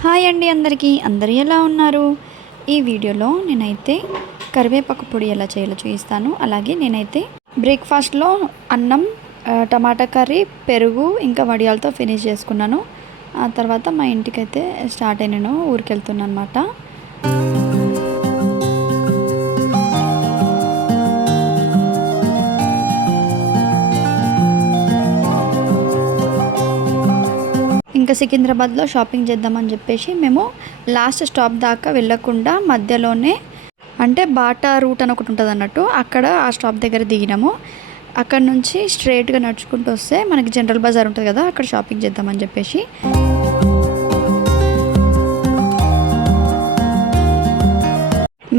Hi అండి అందరికీ. అందరూ ఎలా ఉన్నారు? ఈ వీడియోలో నేనైతే కరివేపాకు పొడి ఎలా చేయాలో చూపిస్తాను. అలాగే నేనైతే బ్రేక్ఫాస్ట్లో అన్నం, టమాటా కర్రీ, పెరుగు ఇంకా వడియాలతో ఫినిష్ చేసుకున్నాను. ఆ తర్వాత మా ఇంటికైతే స్టార్ట్ అయినాను, ఊరికెళ్తున్నాను అనమాట. ఇంకా సికింద్రాబాద్లో షాపింగ్ చేద్దామని చెప్పేసి మేము లాస్ట్ స్టాప్ దాకా వెళ్ళకుండా మధ్యలోనే, అంటే బాటా రూట్ అని ఒకటి ఉంటుంది అన్నట్టు, అక్కడ ఆ స్టాప్ దగ్గర దిగినాము. అక్కడ నుంచి స్ట్రైట్గా నడుచుకుంటూ వస్తే మనకి జనరల్ బజార్ ఉంటుంది కదా, అక్కడ షాపింగ్ చేద్దామని చెప్పేసి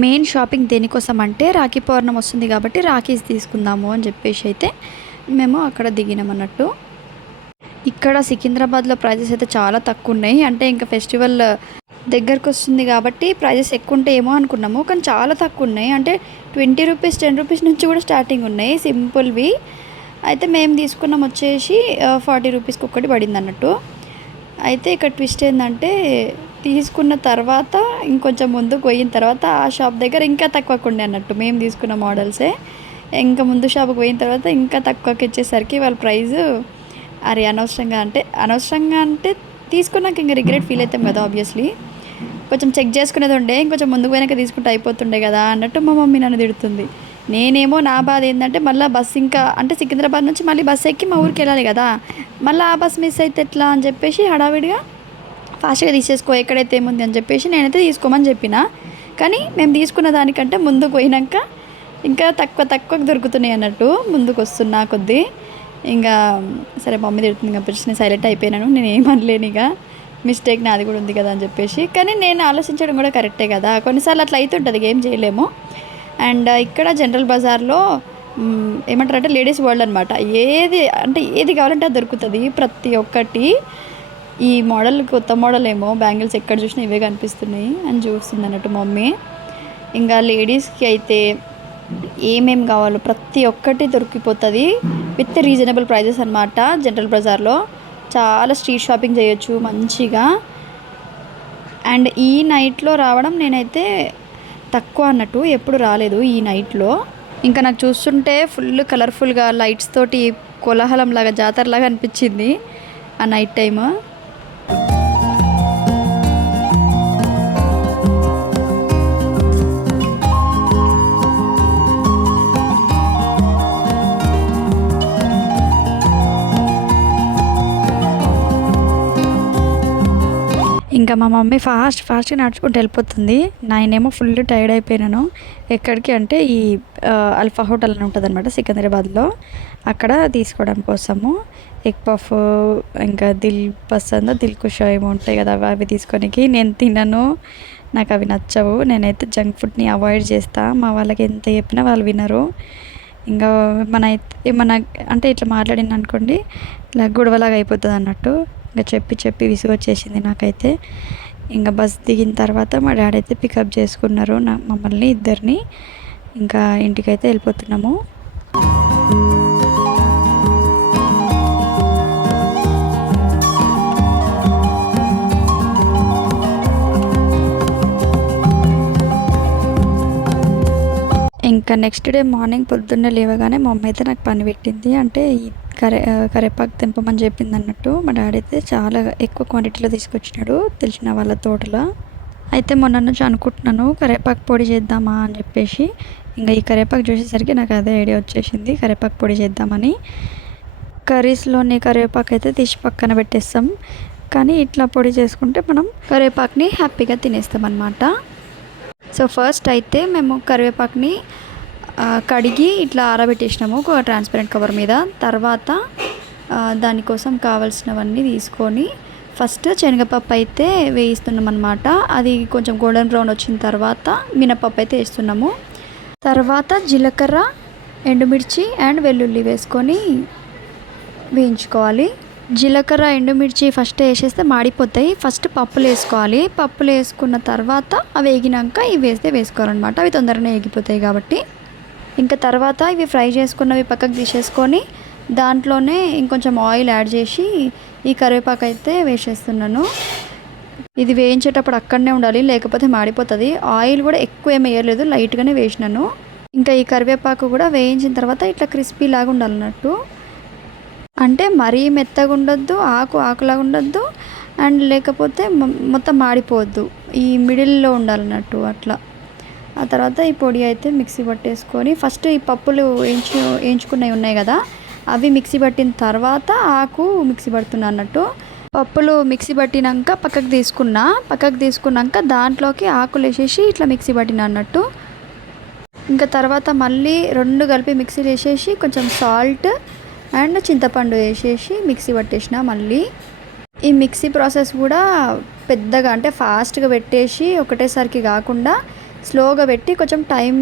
మెయిన్ షాపింగ్ దేనికోసం అంటే రాఖీ పౌర్ణమి వస్తుంది కాబట్టి రాఖీస్ తీసుకుందాము అని చెప్పేసి అయితే మేము అక్కడ దిగినాం అన్నట్టు. ఇక్కడ సికింద్రాబాద్లో ప్రైజెస్ అయితే చాలా తక్కువ ఉన్నాయి. అంటే ఇంకా ఫెస్టివల్ దగ్గరకు వస్తుంది కాబట్టి ప్రైజెస్ ఎక్కువ ఉంటాయేమో అనుకున్నాము, కానీ చాలా తక్కువ ఉన్నాయి. అంటే 20 రూపీస్ 10 రూపీస్ నుంచి కూడా స్టార్టింగ్ ఉన్నాయి సింపుల్వి. అయితే మేము తీసుకున్నాం వచ్చేసి 40 రూపీస్కి ఒక్కటి పడింది అన్నట్టు. అయితే ఇక్కడ ట్విస్ట్ ఏంటంటే తీసుకున్న తర్వాత ఇంకొంచెం ముందుకు పోయిన తర్వాత ఆ షాప్ దగ్గర ఇంకా తక్కువకు ఉండే అన్నట్టు. మేము తీసుకున్న మోడల్సే ఇంకా ముందు షాప్కి పోయిన తర్వాత ఇంకా తక్కువకి ఇచ్చేసరికి వాళ్ళ ప్రైజు అరే అనవసరంగా అంటే తీసుకున్నాక ఇంకా రిగ్రెట్ ఫీల్ అవుతాం కదా ఆబ్వియస్లీ. కొంచెం చెక్ చేసుకునేది ఉండే, ఇంకొంచెం ముందుకు పోయినాక తీసుకుంటే అయిపోతుండే కదా అన్నట్టు మా మమ్మీ నన్ను తిడుతుంది. నేనేమో నా బాధ ఏంటంటే మళ్ళీ బస్సు ఇంకా అంటే సికింద్రాబాద్ నుంచి మళ్ళీ బస్సు ఎక్కి మా ఊరికి వెళ్ళాలి కదా, మళ్ళీ ఆ బస్ మిస్ అయితే ఎట్లా అని చెప్పేసి హడావిడిగా ఫాస్ట్గా తీసేసుకో ఎక్కడైతే ఏముంది అని చెప్పేసి నేనైతే తీసుకోమని చెప్పిన. కానీ మేము తీసుకున్న దానికంటే ముందుకు పోయినాక ఇంకా తక్కువ దొరుకుతున్నాయి అన్నట్టు. ముందుకు వస్తున్నా కొద్దీ ఇంకా సరే మమ్మీ తిడుతుంది కాబట్టి నేను సైలెంట్ అయిపోయినాను. నేను ఏమనలేను, ఇక మిస్టేక్ నాది కూడా ఉంది కదా అని చెప్పేసి. కానీ నేను ఆలోచించడం కూడా కరెక్టే కదా, కొన్నిసార్లు అట్లా అవుతుంటుంది, ఏం చేయలేము. అండ్ ఇక్కడ జనరల్ బజార్లో ఏమంటారంటే లేడీస్ వరల్డ్ అనమాట. ఏది కావాలంటే అది దొరుకుతుంది ప్రతి ఒక్కటి. ఈ మోడల్ కొత్త మోడల్ ఏమో బ్యాంగిల్స్ ఎక్కడ చూసినా ఇవే కనిపిస్తున్నాయి అని చూస్తుంది అన్నట్టు మమ్మీ. ఇంకా లేడీస్కి అయితే ఏమేమి కావాలో ప్రతి ఒక్కటి దొరికిపోతుంది విత్ రీజనబుల్ ప్రైజెస్ అనమాట. జనరల్ బజార్లో చాలా స్ట్రీట్ షాపింగ్ చేయొచ్చు మంచిగా. అండ్ ఈ నైట్లో రావడం నేనైతే తక్కువ అన్నట్టు, ఎప్పుడు రాలేదు ఈ నైట్లో. ఇంకా నాకు చూస్తుంటే ఫుల్ కలర్ఫుల్గా లైట్స్ తోటి కోలాహలంలాగా జాతరలాగా అనిపించింది ఆ నైట్ టైము. ఇంకా మా మమ్మీ ఫాస్ట్గా నడుచుకుంటూ వెళ్ళిపోతుంది. నేనేమో ఫుల్ టైర్డ్ అయిపోయినాను. ఎక్కడికి అంటే ఈ అల్ఫా హోటల్ అని ఉంటుంది అనమాట సికింద్రాబాద్లో, అక్కడ తీసుకోవడం కోసము ఎగ్ పఫ్ ఇంకా దిల్ పసంద్ దిల్ కుష్ ఏమో ఉంటాయి కదా, అవి తీసుకోనికి. నేను తినను, నాకు అవి నచ్చవు. నేనైతే జంక్ ఫుడ్ని అవాయిడ్ చేస్తాను. మా వాళ్ళకి ఎంత చెప్పినా వాళ్ళు వినరు. ఇంకా మన అంటే ఇట్లా మాట్లాడింది అనుకోండి ఇలా గొడవలాగా అయిపోతుంది అన్నట్టు. ఇంకా చెప్పి విసుగు వచ్చేసింది నాకైతే. ఇంకా బస్ దిగిన తర్వాత మా డాడీ అయితే పికప్ చేసుకున్నారు మమ్మల్ని ఇద్దరిని. ఇంకా ఇంటికైతే వెళ్ళిపోతున్నాము. ఇంకా నెక్స్ట్ డే మార్నింగ్ పొద్దున్నే లేవగానే మా అమ్మ అయితే నాకు పని పెట్టింది. అంటే ఈ కరివేపాకు తెంపమని చెప్పింది అన్నట్టు. మా డాడీ అయితే చాలా ఎక్కువ క్వాంటిటీలో తీసుకొచ్చినాడు తెలిసిన వాళ్ళ తోటలో. అయితే మొన్న నుంచి అనుకుంటున్నాను కరివేపాకు పొడి చేద్దామా అని చెప్పేసి. ఇంకా ఈ కరివేపాకు చూసేసరికి నాకు అదే ఐడియా వచ్చేసింది, కరివేపాకు పొడి చేద్దామని. కర్రీస్లోని కరివేపాకు అయితే తీసి పక్కన పెట్టేస్తాం, కానీ ఇట్లా పొడి చేసుకుంటే మనం కరివేపాకుని హ్యాపీగా తినేస్తాం అన్నమాట. సో ఫస్ట్ అయితే మేము కరివేపాకుని కడిగి ఇట్లా ఆరబెట్టేసినాము ఒక ట్రాన్స్పరెంట్ కవర్ మీద. తర్వాత దానికోసం కావాల్సినవన్నీ తీసుకొని ఫస్ట్ శనగపప్పు అయితే వేయిస్తున్నాం అనమాట. అది కొంచెం గోల్డెన్ బ్రౌన్ వచ్చిన తర్వాత మినపప్పు అయితే వేస్తున్నాము. తర్వాత జీలకర్ర, ఎండుమిర్చి అండ్ వెల్లుల్లి వేసుకొని వేయించుకోవాలి. జీలకర్ర ఎండుమిర్చి ఫస్ట్ వేసేస్తే మాడిపోతాయి. ఫస్ట్ పప్పులు వేసుకోవాలి. పప్పులు వేసుకున్న తర్వాత అవి వేగినాక ఇవి వేసుకోవాలన్నమాట. అవి తొందరగా వేగిపోతాయి కాబట్టి. ఇంకా తర్వాత ఇవి ఫ్రై చేసుకున్నవి పక్కకు తీసేసుకొని దాంట్లోనే ఇంకొంచెం ఆయిల్ యాడ్ చేసి ఈ కరివేపాకు అయితే వేసేస్తున్నాను. ఇది వేయించేటప్పుడు అక్కడనే ఉండాలి, లేకపోతే మాడిపోతుంది. ఆయిల్ కూడా ఎక్కువ ఏమి వేయలేదు, లైట్గానే వేసినాను. ఇంకా ఈ కరివేపాకు కూడా వేయించిన తర్వాత ఇట్లా క్రిస్పీ లాగా ఉండాలన్నట్టు. అంటే మరీ మెత్తగా ఉండొద్దు, ఆకులాగా ఉండొద్దు, అండ్ లేకపోతే మొత్తం మాడిపోవద్దు, ఈ మిడిల్లో ఉండాలన్నట్టు అట్లా. ఆ తర్వాత ఈ పొడి అయితే మిక్సీ పట్టేసుకొని ఫస్ట్ ఈ పప్పులు వేయించుకున్నవి ఉన్నాయి కదా, అవి మిక్సీ పట్టిన తర్వాత ఆకు మిక్సీ పడుతున్నా అన్నట్టు. పప్పులు మిక్సీ పట్టినాక పక్కకు తీసుకున్నాక దాంట్లోకి ఆకులు వేసేసి ఇట్లా మిక్సీ పట్టిన అన్నట్టు. ఇంకా తర్వాత మళ్ళీ రెండు కలిపి మిక్సీ వేసేసి కొంచెం సాల్ట్ అండ్ చింతపండు వేసేసి మిక్సీ పట్టేసిన. మళ్ళీ ఈ మిక్సీ ప్రాసెస్ కూడా పెద్దగా అంటే ఫాస్ట్గా పెట్టేసి ఒకటేసరికి కాకుండా స్లోగా పెట్టి కొంచెం టైం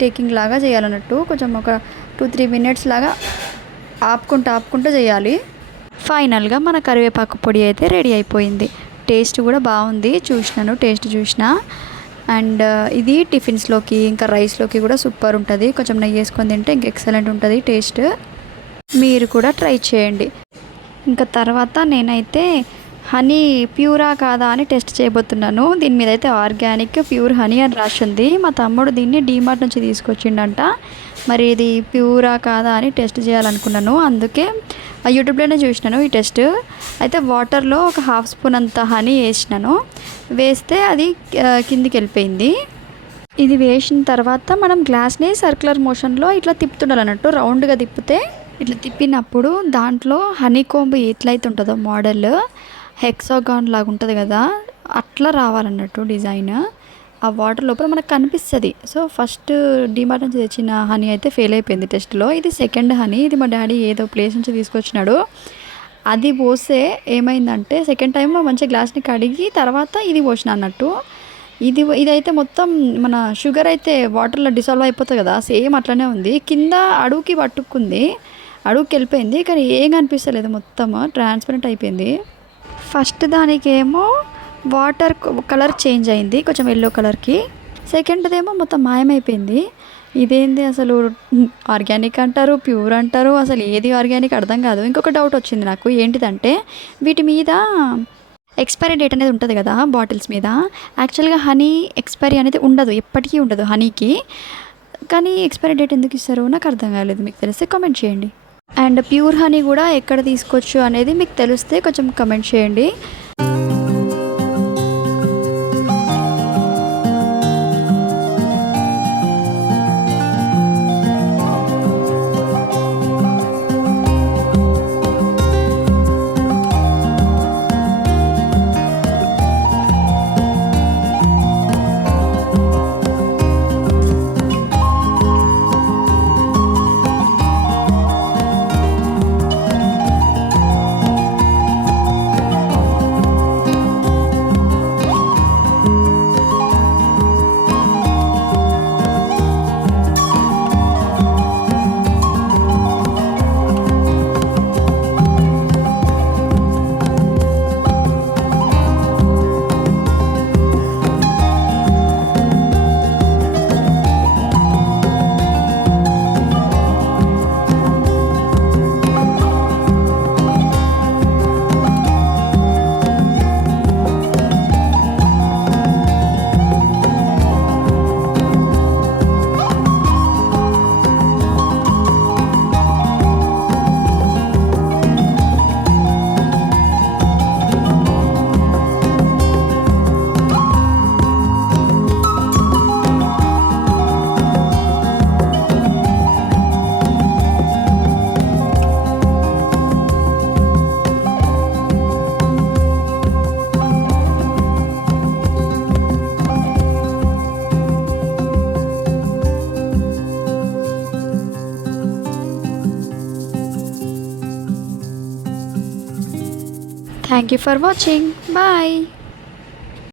టేకింగ్ లాగా చేయాలన్నట్టు. కొంచెం ఒక 2-3 మినిట్స్ లాగా ఆపుకుంటూ చేయాలి. ఫైనల్గా మన కరివేపాకు పొడి అయితే రెడీ అయిపోయింది. టేస్ట్ కూడా బాగుంది, టేస్ట్ చూసిన. అండ్ ఇది టిఫిన్స్లోకి ఇంకా రైస్లోకి కూడా సూపర్ ఉంటుంది. కొంచెం నెయ్యి వేసుకొని తింటే ఇంకా ఎక్సలెంట్ ఉంటుంది టేస్ట్. మీరు కూడా ట్రై చేయండి. ఇంకా తర్వాత నేనైతే హనీ ప్యూరా కాదా అని టెస్ట్ చేయబోతున్నాను. దీని మీద అయితే ఆర్గానిక్ ప్యూర్ హనీ అని రాసింది. మా తమ్ముడు దీన్ని డీమార్ట్ నుంచి తీసుకొచ్చిండంట. మరి ఇది ప్యూరా కాదా అని టెస్ట్ చేయాలనుకున్నాను, అందుకే యూట్యూబ్లోనే చూసినాను ఈ టెస్ట్. అయితే వాటర్లో ఒక 1/2 స్పూన్ అంత హనీ వేస్తే అది కిందికి వెళ్ళిపోయింది. ఇది వేసిన తర్వాత మనం గ్లాస్ని సర్క్యులర్ మోషన్లో ఇట్లా తిప్పుతుండాలన్నట్టు. రౌండ్గా ఇట్లా తిప్పినప్పుడు దాంట్లో హనీ కోంబు ఎట్లయితే ఉంటుందో మోడల్ హెక్సాగాన్ లాగా ఉంటుంది కదా, అట్లా రావాలన్నట్టు డిజైన్. ఆ వాటర్ లోపల మనకు కనిపిస్తుంది. సో ఫస్ట్ డీమార్ట్ నుంచి తెచ్చిన హనీ అయితే ఫెయిల్ అయిపోయింది టెస్ట్లో. ఇది సెకండ్ హనీ. ఇది మా డాడీ ఏదో ప్లేస్ నుంచి తీసుకొచ్చినాడు. అది పోస్తే ఏమైందంటే సెకండ్ టైం మంచిగా గ్లాస్ని కడిగి తర్వాత ఇది పోసిన అన్నట్టు. ఇదైతే మొత్తం మన షుగర్ అయితే వాటర్లో డిసాల్వ్ అయిపోతుంది కదా, సేమ్ అట్లనే ఉంది. కింద అడుగుకి పట్టుకుంది, అడుగుకి వెళ్ళిపోయింది, కానీ ఏం కనిపిస్తలేదు, మొత్తం ట్రాన్స్పరెంట్ అయిపోయింది. ఫస్ట్ దానికేమో వాటర్ కలర్ చేంజ్ అయింది కొంచెం ఎల్లో కలర్కి, సెకండ్దేమో మొత్తం మాయమైపోయింది. ఇదేంది అసలు, ఆర్గానిక్ అంటారు, ప్యూర్ అంటారు, అసలు ఏది ఆర్గానిక్ అర్థం కాదు. ఇంకొక డౌట్ వచ్చింది నాకు, ఏంటిదంటే వీటి మీద ఎక్స్పైరీ డేట్ అనేది ఉంటుంది కదా బాటిల్స్ మీద. యాక్చువల్గా హనీ ఎక్స్పైరీ అనేది ఉండదు, ఎప్పటికీ ఉండదు హనీకి, కానీ ఎక్స్పైరీ డేట్ ఎందుకు ఇస్తారో నాకు అర్థం కాలేదు. మీకు తెలిస్తే కామెంట్ చేయండి. అండ్ ప్యూర్ హనీ కూడా ఎక్కడ తీసుకోవచ్చు అనేది మీకు తెలిస్తే కొంచెం కామెంట్ చేయండి. Thank you for watching. Bye.